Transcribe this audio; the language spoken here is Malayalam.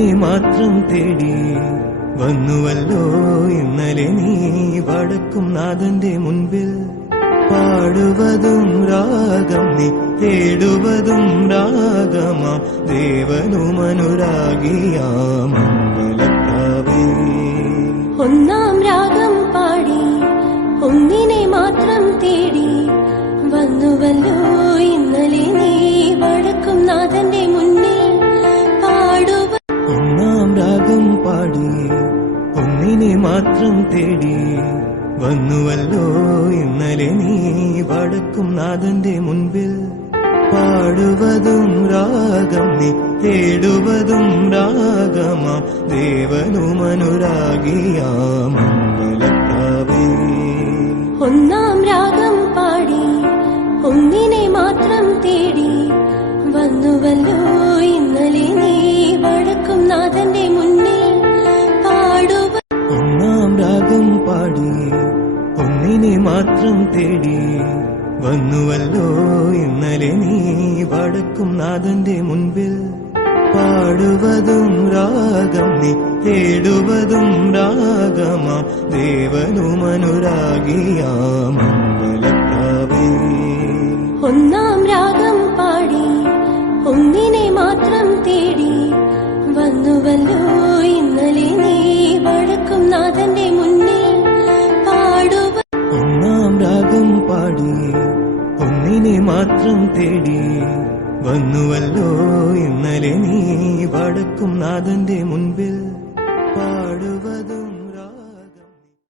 ഒന്നിനെ മാത്രം തേടി വന്നുവല്ലോ ഇന്നലെ നീ വടക്കും നാഥന്റെ മുൻപിൽ. പാടുവതും രാഗം നീ തേടുവതും രാഗമാ ദേവനുമനുരാഗിയാം മംഗളക്കാവേ. ഒന്നാം രാഗം പാടി ഒന്നിനെ മാത്രം തേടി വന്നുവല്ലോ ഇന്നലെ നീ വടക്കും നാഥന്റെ മുന്നിൽ. പാടുവ ഒന്നാം രാഗം പാടി ഒന്നിനെ മാത്രം തേടി വന്നുവല്ലോ ഇന്നലെ നീ വടക്കും നാഥന്റെ മുൻപിൽ. പാടുവതും രാഗം നീ തേടുവതും രാഗമാ ദേവനുമനുരാഗിയാം മംഗളക്കാവേ. ഒന്നാം രാഗം പാടി ഒന്നിനെ മാത്രം തേടി വന്നുവല്ലോ ഇന്നലെ നീ വടക്കും നാഥന്റെ മുന്നിൽ. പാടുവ ഒന്നാം രാഗം പാടി ഒന്നിനെ മാത്രം തേടി വന്നുവല്ലോ ഇന്നലെ നീ വടക്കും നാഥന്റെ മുൻപിൽ. പാടുവതും രാഗം നീ തേടുവതും രാഗമാ ദേവനുമനുരാഗിയാം മംഗളക്കാവേ. ഒന്നാം രാഗം പാടി ഒന്നിനെ മാത്രം തേടി വന്നുവല്ലോ ഇന്നലെ നീ വടക്കും നാഥന്റെ മുന്നിൽ. പാടുവ ഒന്നാം രാഗം പാടി ഒന്നിനെ മാത്രം തേടി വന്നുവല്ലോ ഇന്നലെ നീ വടക്കും നാഥന്റെ മുൻപിൽ.